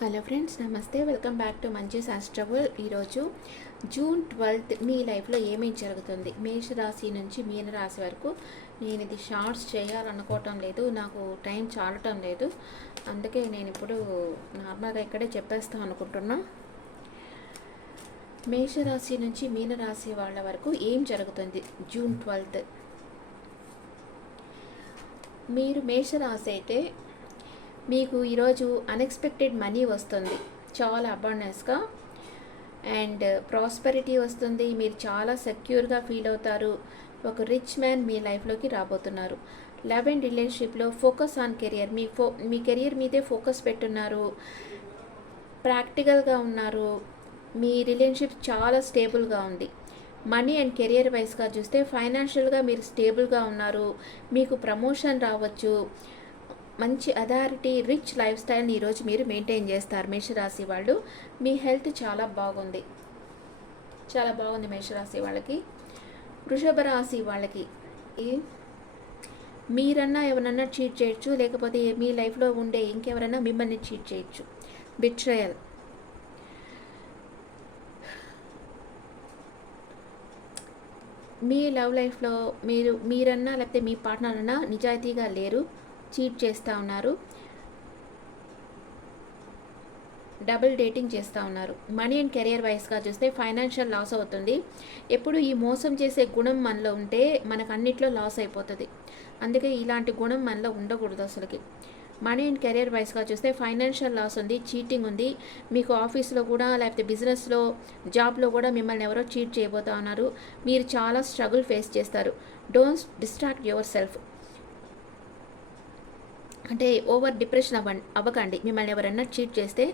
Hello friends, నమస్తే. Welcome back to మంచి శాస్త్రబుల్. ఈరోజు జూన్ 12 మీ లైఫ్లో ఏమేమి జరుగుతుంది, మేషరాశి నుంచి మీనరాశి వరకు. నేను ఇది షార్ట్స్ చేయాలనుకోవటం లేదు, నాకు టైం చాలటం లేదు. అందుకే నేను ఇప్పుడు నార్మల్గా ఇక్కడే చెప్పేస్తాను అనుకుంటున్నా. మేషరాశి నుంచి మీనరాశి వాళ్ళ వరకు ఏం జరుగుతుంది జూన్ 12. మీరు మేషరాశి అయితే మీకు ఈరోజు అన్ఎక్స్పెక్టెడ్ మనీ వస్తుంది, చాలా అబాండెన్స్గా అండ్ ప్రాస్పెరిటీ వస్తుంది. మీరు చాలా సెక్యూర్గా ఫీల్ అవుతారు. ఒక రిచ్ మ్యాన్ మీ లైఫ్లోకి రాబోతున్నారు. లవ్ అండ్ రిలేషన్షిప్లో focus on career, me career మీదే ఫోకస్ పెట్టున్నారు, ప్రాక్టికల్గా ఉన్నారు. మీ రిలేషన్షిప్ చాలా స్టేబుల్గా ఉంది. మనీ అండ్ కెరియర్ వైస్గా చూస్తే ఫైనాన్షియల్గా మీరు స్టేబుల్గా ఉన్నారు. మీకు ప్రమోషన్ రావచ్చు. మంచి అథారిటీ, రిచ్ లైఫ్ స్టైల్ని ఈరోజు మీరు మెయింటైన్ చేస్తారు మేషరాశి వాళ్ళు. మీ హెల్త్ చాలా బాగుంది, చాలా బాగుంది మేషరాశి వాళ్ళకి. వృషభ రాశి వాళ్ళకి మీరన్నా ఎవరన్నా చీట్ చేయొచ్చు, లేకపోతే మీ లైఫ్లో ఉండే ఇంకెవరన్నా మిమ్మల్ని చీట్ చేయొచ్చు. బిట్రయల్. మీ లవ్ లైఫ్లో మీరన్నా లేకపోతే మీ పార్ట్నర్ అన్నా నిజాయితీగా లేరు, చీట్ చేస్తూ ఉన్నారు, డబుల్ డేటింగ్ చేస్తూ ఉన్నారు. మనీ అండ్ కెరియర్ వైస్గా చూస్తే ఫైనాన్షియల్ లాస్ అవుతుంది. ఎప్పుడు ఈ మోసం చేసే గుణం మనలో ఉంటే మనకు అన్నిట్లో లాస్ అయిపోతుంది. అందుకే ఇలాంటి గుణం మనలో ఉండకూడదు అసలుకి. మనీ అండ్ కెరియర్ వైస్గా చూస్తే ఫైనాన్షియల్ లాస్ ఉంది, చీటింగ్ ఉంది. మీకు ఆఫీస్లో కూడా లేకపోతే బిజినెస్లో, జాబ్లో కూడా మిమ్మల్ని ఎవరో చీట్ చేయబోతూ ఉన్నారు. మీరు చాలా స్ట్రగుల్ ఫేస్ చేస్తారు. Don't distract your self. అంటే ఓవర్ డిప్రెషన్ అవ్వకండి. మిమ్మల్ని ఎవరైనా చీట్ చేస్తే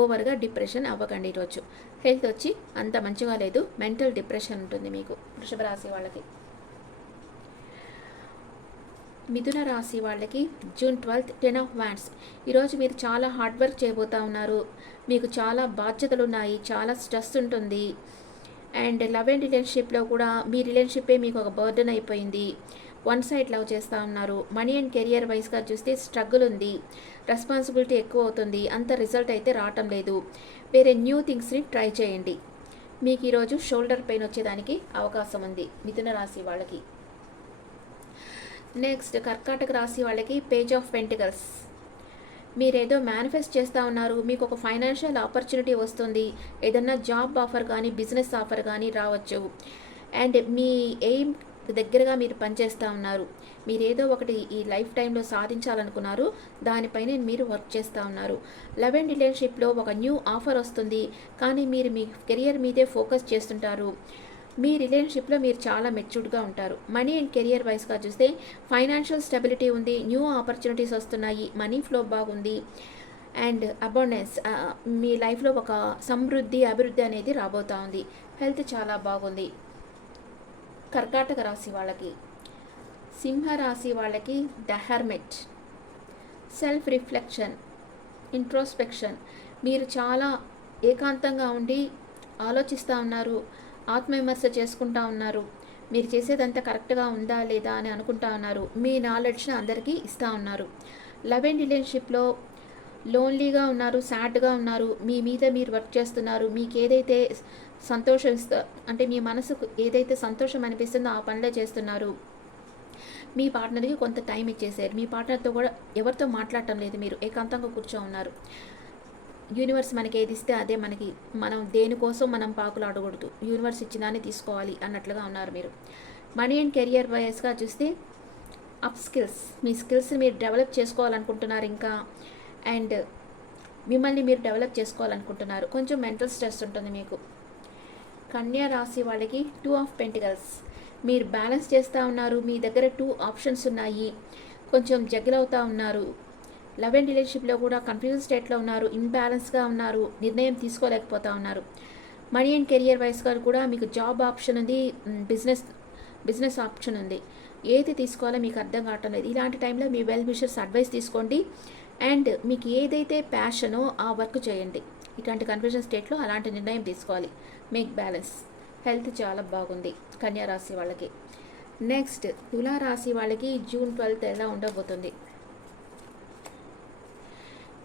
ఓవర్గా డిప్రెషన్ అవ్వకండి. ఈరోజు హెల్త్ వచ్చి అంత మంచిగా లేదు, మెంటల్ డిప్రెషన్ ఉంటుంది మీకు వృషభ రాశి వాళ్ళకి. మిథున రాశి వాళ్ళకి జూన్ 12 10 ఆఫ్ వ్యాండ్స్. ఈరోజు మీరు చాలా హార్డ్ వర్క్ చేయబోతూ ఉన్నారు. మీకు చాలా బాధ్యతలు ఉన్నాయి, చాలా స్ట్రెస్ ఉంటుంది. అండ్ లవ్ అండ్ రిలేషన్షిప్లో కూడా మీ రిలేషన్షిప్పే మీకు ఒక బర్డెన్ అయిపోయింది. వన్ సైడ్ లవ్ చేస్తూ ఉన్నారు. మనీ అండ్ కెరియర్ వైస్గా చూస్తే స్ట్రగుల్ ఉంది, రెస్పాన్సిబిలిటీ ఎక్కువ అవుతుంది, అంత రిజల్ట్ అయితే రావటం లేదు. వేరే న్యూ థింగ్స్ని ట్రై చేయండి. మీకు ఈరోజు షోల్డర్ పెయిన్ వచ్చేదానికి అవకాశం ఉంది మిథున రాశి వాళ్ళకి. నెక్స్ట్ కర్కాటక రాశి వాళ్ళకి పేజ్ ఆఫ్ పెంటికల్స్. మీరేదో మేనిఫెస్ట్ చేస్తూ ఉన్నారు, మీకు ఒక ఫైనాన్షియల్ ఆపర్చునిటీ వస్తుంది, ఏదన్నా జాబ్ ఆఫర్ కానీ బిజినెస్ ఆఫర్ కానీ రావచ్చు. అండ్ మీ ఎయిమ్ దగ్గరగా మీరు పనిచేస్తూ ఉన్నారు. మీరు ఏదో ఒకటి ఈ లైఫ్ టైంలో సాధించాలనుకున్నారు, దానిపైనే మీరు వర్క్ చేస్తూ ఉన్నారు. లవ్ అండ్ రిలేషన్షిప్లో ఒక న్యూ ఆఫర్ వస్తుంది, కానీ మీరు మీ కెరియర్ మీదే ఫోకస్ చేస్తుంటారు. మీ రిలేషన్షిప్లో మీరు చాలా మెచ్యూర్డ్గా ఉంటారు. మనీ అండ్ కెరియర్ వైస్గా చూస్తే ఫైనాన్షియల్ స్టెబిలిటీ ఉంది, న్యూ ఆపర్చునిటీస్ వస్తున్నాయి, మనీ ఫ్లో బాగుంది అండ్ అబాండెన్స్. మీ లైఫ్లో ఒక సమృద్ధి, అభివృద్ధి అనేది రాబోతూ ఉంది. హెల్త్ చాలా బాగుంది కర్కాటక రాశి వాళ్ళకి. సింహరాశి వాళ్ళకి the hermit. Self reflection, introspection. మీరు చాలా ఏకాంతంగా ఉండి ఆలోచిస్తూ ఉన్నారు, ఆత్మవిమర్శ చేసుకుంటూ ఉన్నారు. మీరు చేసేదంతా కరెక్ట్గా ఉందా లేదా అని అనుకుంటా ఉన్నారు. మీ నాలెడ్జ్ని అందరికీ ఇస్తూ ఉన్నారు. లవ్ అండ్ రిలేషన్షిప్లో లోన్లీగా ఉన్నారు, సాడ్గా ఉన్నారు. మీ మీద మీరు వర్క్ చేస్తున్నారు. మీకు ఏదైతే సంతోషం అంటే మీ మనసుకు ఏదైతే సంతోషం అనిపిస్తుందో ఆ పనులే చేస్తున్నారు. మీ పార్ట్నర్కి కొంత టైం ఇచ్చేసారు. మీ పార్ట్నర్తో కూడా ఎవరితో మాట్లాడటం లేదు, మీరు ఏకాంతంగా కూర్చో ఉన్నారు. యూనివర్స్ మనకి ఏది ఇస్తే అదే మనకి, మనం దేనికోసం మనం పాకులు ఆడకూడదు, యూనివర్స్ ఇచ్చిందాన్ని తీసుకోవాలి అన్నట్లుగా ఉన్నారు మీరు. మనీ అండ్ కెరియర్ వైస్గా చూస్తే అప్ స్కిల్స్, మీ స్కిల్స్ని మీరు డెవలప్ చేసుకోవాలనుకుంటున్నారు ఇంకా. అండ్ మిమ్మల్ని మీరు డెవలప్ చేసుకోవాలనుకుంటున్నారు. కొంచెం మెంటల్ స్ట్రెస్ ఉంటుంది మీకు. కన్యా రాశి వాళ్ళకి 2 ఆఫ్ పెంటికల్స్. మీరు బ్యాలెన్స్ చేస్తూ ఉన్నారు, మీ దగ్గర 2 ఆప్షన్స్ ఉన్నాయి, కొంచెం జగిల్ అవుతూ ఉన్నారు. లవ్ అండ్ రిలేషన్షిప్లో కూడా కన్ఫ్యూజన్ స్టేట్లో ఉన్నారు, ఇన్బ్యాలెన్స్గా ఉన్నారు, నిర్ణయం తీసుకోలేకపోతూ ఉన్నారు. మనీ అండ్ కెరియర్ వైస్గా కూడా మీకు జాబ్ ఆప్షన్ ఉంది, బిజినెస్ ఆప్షన్ ఉంది. ఏది తీసుకోవాలో మీకు అర్థం కావటం లేదు. ఇలాంటి టైంలో మీ వెల్ విషర్స్ అడ్వైస్ తీసుకోండి అండ్ మీకు ఏదైతే ప్యాషనో ఆ వర్క్ చేయండి. ఇట్లాంటి కన్ఫ్యూజన్ స్టేట్లో అలాంటి నిర్ణయం తీసుకోవాలి. Make balance. హెల్త్ చాలా బాగుంది కన్యా రాశి వాళ్ళకి. నెక్స్ట్ తులారాశి వాళ్ళకి జూన్ 12 ఎలా ఉండబోతుంది.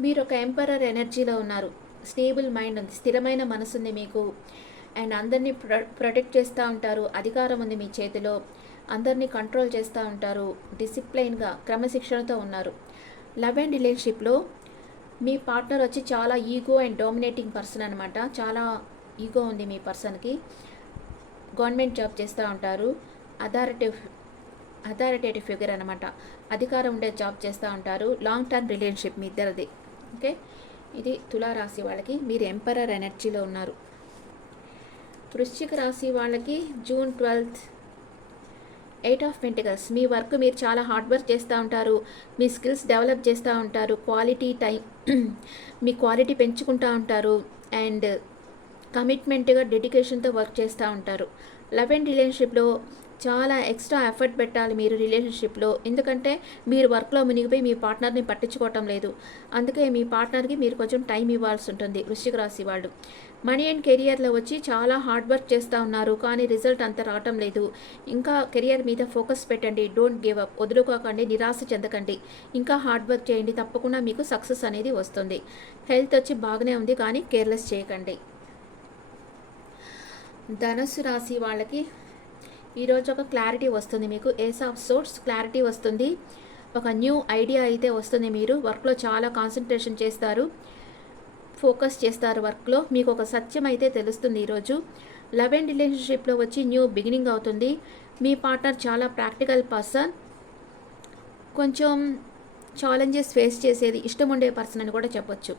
మీరు ఒక ఎంపరర్ ఎనర్జీలో ఉన్నారు. స్టేబుల్ మైండ్ ఉంది, స్థిరమైన మనసు ఉంది మీకు. అండ్ అందరినీ ప్రొటెక్ట్ చేస్తూ ఉంటారు. అధికారం ఉంది మీ చేతిలో. అందరినీ కంట్రోల్ చేస్తూ ఉంటారు. డిసిప్లైన్గా, క్రమశిక్షణతో ఉన్నారు. లవ్ అండ్ రిలేషన్షిప్లో మీ పార్ట్నర్ వచ్చి చాలా ఈగో అండ్ డామినేటింగ్ పర్సన్ అనమాట. చాలా ఈగో ఉంది మీ పర్సన్కి. గవర్నమెంట్ జాబ్ చేస్తూ ఉంటారు. అథారిటేటివ్ ఫిగర్ అనమాట. అధికారం ఉండే జాబ్ చేస్తూ ఉంటారు. లాంగ్ టర్మ్ రిలేషన్షిప్ మీ ఇద్దరిది. ఓకే, ఇది తులారాశి వాళ్ళకి. మీరు ఎంపరర్ ఎనర్జీలో ఉన్నారు. వృశ్చిక రాశి వాళ్ళకి June 12th 8 of pentacles. Me work మీరు చాలా హార్డ్ వర్క్ చేస్తూ ఉంటారు. మీ స్కిల్స్ డెవలప్ చేస్తూ ఉంటారు. క్వాలిటీ టైం మీ క్వాలిటీ పెంచుకుంటూ ఉంటారు. అండ్ కమిట్మెంట్గా, డెడికేషన్తో వర్క్ చేస్తూ ఉంటారు. లవ్ అండ్ రిలేషన్షిప్లో చాలా ఎక్స్ట్రా ఎఫర్ట్ పెట్టాలి మీరు రిలేషన్షిప్లో. ఎందుకంటే మీరు వర్క్లో మునిగిపోయి మీ పార్ట్నర్ని పట్టించుకోవటం లేదు. అందుకే మీ పార్ట్నర్కి మీరు కొంచెం టైం ఇవ్వాల్సి ఉంటుంది వృశ్చిక రాశి వాళ్ళు. మనీ అండ్ కెరియర్లో వచ్చి చాలా హార్డ్ వర్క్ చేస్తూ ఉన్నారు, కానీ రిజల్ట్ అంత రావటం లేదు. ఇంకా కెరియర్ మీద ఫోకస్ పెట్టండి. Don't give up. వదులుకోకండి, నిరాశ చెందకండి. ఇంకా హార్డ్ వర్క్ చేయండి, తప్పకుండా మీకు సక్సెస్ అనేది వస్తుంది. హెల్త్ వచ్చి బాగానే ఉంది, కానీ కేర్లెస్ చేయకండి. ధనుస్సు రాశి వాళ్ళకి ఈరోజు ఒక క్లారిటీ వస్తుంది మీకు. ఏస్ ఆఫ్ సోర్స్ క్లారిటీ వస్తుంది. ఒక న్యూ ఐడియా అయితే వస్తుంది. మీరు వర్క్లో చాలా కాన్సన్ట్రేషన్ చేస్తారు, ఫోకస్ చేస్తారు వర్క్లో. మీకు ఒక సత్యం అయితే తెలుస్తుంది ఈరోజు. లవ్ అండ్ రిలేషన్షిప్లో వచ్చి న్యూ బిగినింగ్ అవుతుంది. మీ పార్ట్నర్ చాలా ప్రాక్టికల్ పర్సన్, కొంచెం ఛాలెంజెస్ ఫేస్ చేసేది ఇష్టం ఉండే పర్సన్ అని కూడా చెప్పొచ్చు.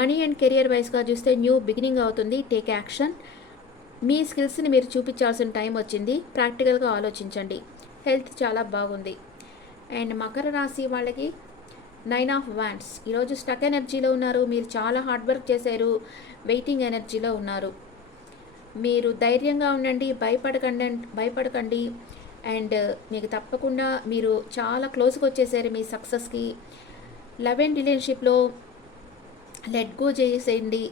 మనీ అండ్ కెరియర్ వైజ్గా చూస్తే న్యూ బిగినింగ్ అవుతుంది. Take action. మీ స్కిల్స్ని మీరు చూపించాల్సిన టైం వచ్చింది. ప్రాక్టికల్గా ఆలోచించండి. హెల్త్ చాలా బాగుంది. అండ్ మకర రాశి వాళ్ళకి 9 ఆఫ్ వాండ్స్. ఈరోజు స్టక్ ఎనర్జీలో ఉన్నారు. మీరు చాలా హార్డ్ వర్క్ చేశారు. వెయిటింగ్ ఎనర్జీలో ఉన్నారు. మీరు ధైర్యంగా ఉండండి, భయపడకండి. అండ్ మీకు తప్పకుండా మీరు చాలా క్లోజ్గా వచ్చేసారు మీ సక్సెస్కి. లవ్ అండ్ రిలేషన్షిప్లో లెట్ గో చేసేయండి.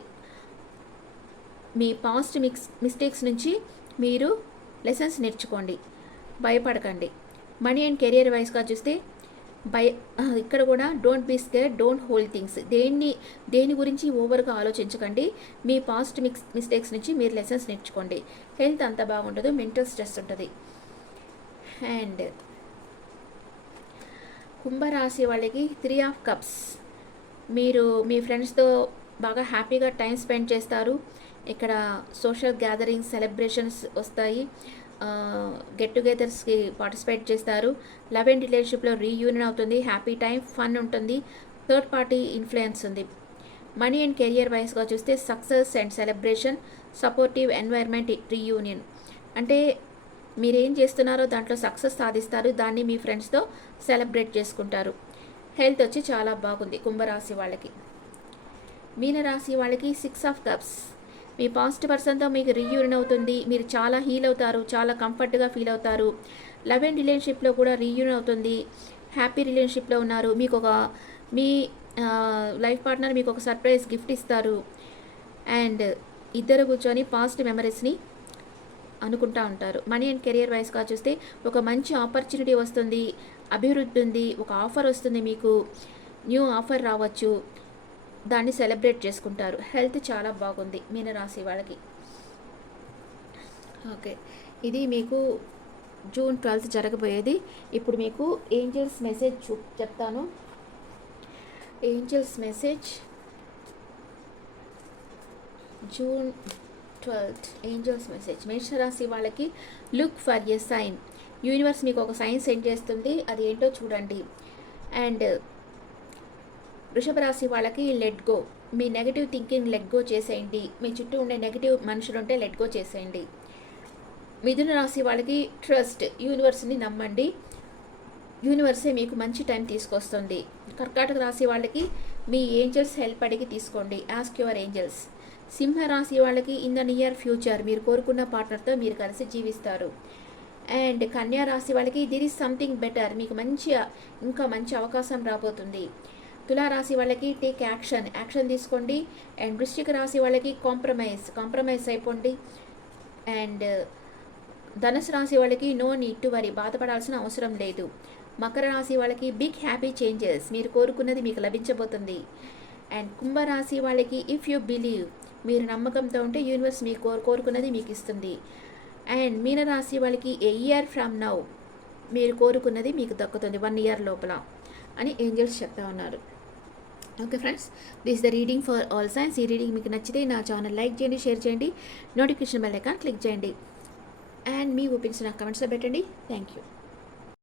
మీ పాస్ట్ మిస్టేక్స్ నుంచి మీరు లెసన్స్ నేర్చుకోండి, భయపడకండి. మనీ అండ్ కెరియర్ వైజ్గా చూస్తే ఇక్కడ కూడా don't be scared, don't hold things. దేని గురించి ఓవర్గా ఆలోచించకండి. మీ పాస్ట్ మిస్టేక్స్ నుంచి మీరు లెసన్స్ నేర్చుకోండి. హెల్త్ అంత బాగుండదు, మెంటల్ స్ట్రెస్ ఉంటుంది. అండ్ కుంభరాశి వాళ్ళకి 3 ఆఫ్ కప్స్. మీరు మీ ఫ్రెండ్స్తో బాగా హ్యాపీగా టైం స్పెండ్ చేస్తారు. ఇక్కడ సోషల్ గ్యాదరింగ్స్, సెలబ్రేషన్స్ వస్తాయి. గెట్ టుగెదర్స్కి పార్టిసిపేట్ చేస్తారు. లవ్ అండ్ రిలేషన్షిప్లో రీయూనియన్ అవుతుంది. హ్యాపీ టైం, ఫన్ ఉంటుంది. థర్డ్ పార్టీ ఇన్ఫ్లుయెన్స్ ఉంది. మనీ అండ్ కెరియర్ వైజ్గా చూస్తే success and celebration, supportive environment, reunion. అంటే మీరేం చేస్తున్నారో దాంట్లో సక్సెస్ సాధిస్తారు. దాన్ని మీ ఫ్రెండ్స్తో సెలబ్రేట్ చేసుకుంటారు. హెల్త్ వచ్చి చాలా బాగుంది కుంభరాశి వాళ్ళకి. మీనరాశి వాళ్ళకి 6 ఆఫ్ కప్స్. మీ పాస్ట్ పర్సన్తో మీకు రీయూనియన్ అవుతుంది. మీరు చాలా హీల్ అవుతారు, చాలా కంఫర్ట్గా ఫీల్ అవుతారు. లవ్ అండ్ రిలేషన్షిప్లో కూడా రీయూనియన్ అవుతుంది. హ్యాపీ రిలేషన్షిప్లో ఉన్నారు. మీకు మీ లైఫ్ పార్ట్నర్ మీకు ఒక సర్ప్రైజ్ గిఫ్ట్ ఇస్తారు. అండ్ ఇద్దరు కూర్చొని పాస్ట్ మెమరీస్ని అనుకుంటూ ఉంటారు. మనీ అండ్ కెరియర్ వైజ్గా చూస్తే ఒక మంచి ఆపర్చునిటీ వస్తుంది, అభివృద్ధి ఉంది, ఒక ఆఫర్ వస్తుంది. మీకు న్యూ ఆఫర్ రావచ్చు, దాన్ని సెలబ్రేట్ చేసుకుంటారు. హెల్త్ చాలా బాగుంది మీనరాశి వాళ్ళకి. ఓకే, ఇది మీకు జూన్ 12th జరగబోయేది. ఇప్పుడు మీకు ఏంజల్స్ మెసేజ్ చెప్తాను. Angels message June 12th. Angels message మేషరాశి వాళ్ళకి look for a sign. Universe మీకు ఒక సైన్ సెండ్ చేస్తుంది, అది ఏంటో చూడండి. అండ్ వృషభ రాశి వాళ్ళకి లెట్ గో. మీ నెగిటివ్ థింకింగ్ లెట్ గో చేసేయండి. మీ చుట్టూ ఉండే నెగిటివ్ మనుషులు ఉంటే లెట్ గో చేసేయండి. మిథున రాశి వాళ్ళకి ట్రస్ట్. యూనివర్స్ని నమ్మండి. యూనివర్సే మీకు మంచి టైం తీసుకొస్తుంది. కర్కాటక రాశి వాళ్ళకి మీ ఏంజల్స్ హెల్ప్ అడిగి తీసుకోండి. Ask your angels. సింహరాశి వాళ్ళకి ఇన్ ద నియర్ ఫ్యూచర్ మీరు కోరుకున్న పార్ట్నర్తో మీరు కలిసి జీవిస్తారు. అండ్ కన్యా రాశి వాళ్ళకి దిర్ ఈజ్ సంథింగ్ బెటర్. మీకు ఇంకా మంచి అవకాశం రాబోతుంది. తులారాశి వాళ్ళకి టేక్ యాక్షన్ తీసుకోండి. అండ్ వృశ్చిక రాశి వాళ్ళకి కాంప్రమైజ్ అయిపోండి. అండ్ ధనుసు రాశి వాళ్ళకి నో నీడ్ టు వరీ, బాధపడాల్సిన అవసరం లేదు. మకర రాశి వాళ్ళకి బిగ్ హ్యాపీ చేంజెస్. మీరు కోరుకున్నది మీకు లభించబోతుంది. అండ్ కుంభరాశి వాళ్ళకి ఇఫ్ యూ బిలీవ్, మీరు నమ్మకంతో ఉంటే యూనివర్స్ మీ కోరుకున్నది మీకు ఇస్తుంది. అండ్ మీనరాశి వాళ్ళకి ఏ ఇయర్ ఫ్రమ్ నౌ, మీరు కోరుకున్నది మీకు దక్కుతుంది 1 ఇయర్ లోపల అని ఏంజల్స్ చెప్తా ఉన్నారు. Okay friends, this the reading for all science. ఈ రీడింగ్ మీకు నచ్చితే నా ఛానల్ లైక్ చేయండి, షేర్ చేయండి, నోటిఫికేషన్ బెల్ ఐకాన్ క్లిక్ చేయండి అండ్ మీ ఒపీనియన్స్ నాకు కమెంట్స్లో పెట్టండి. Thank you.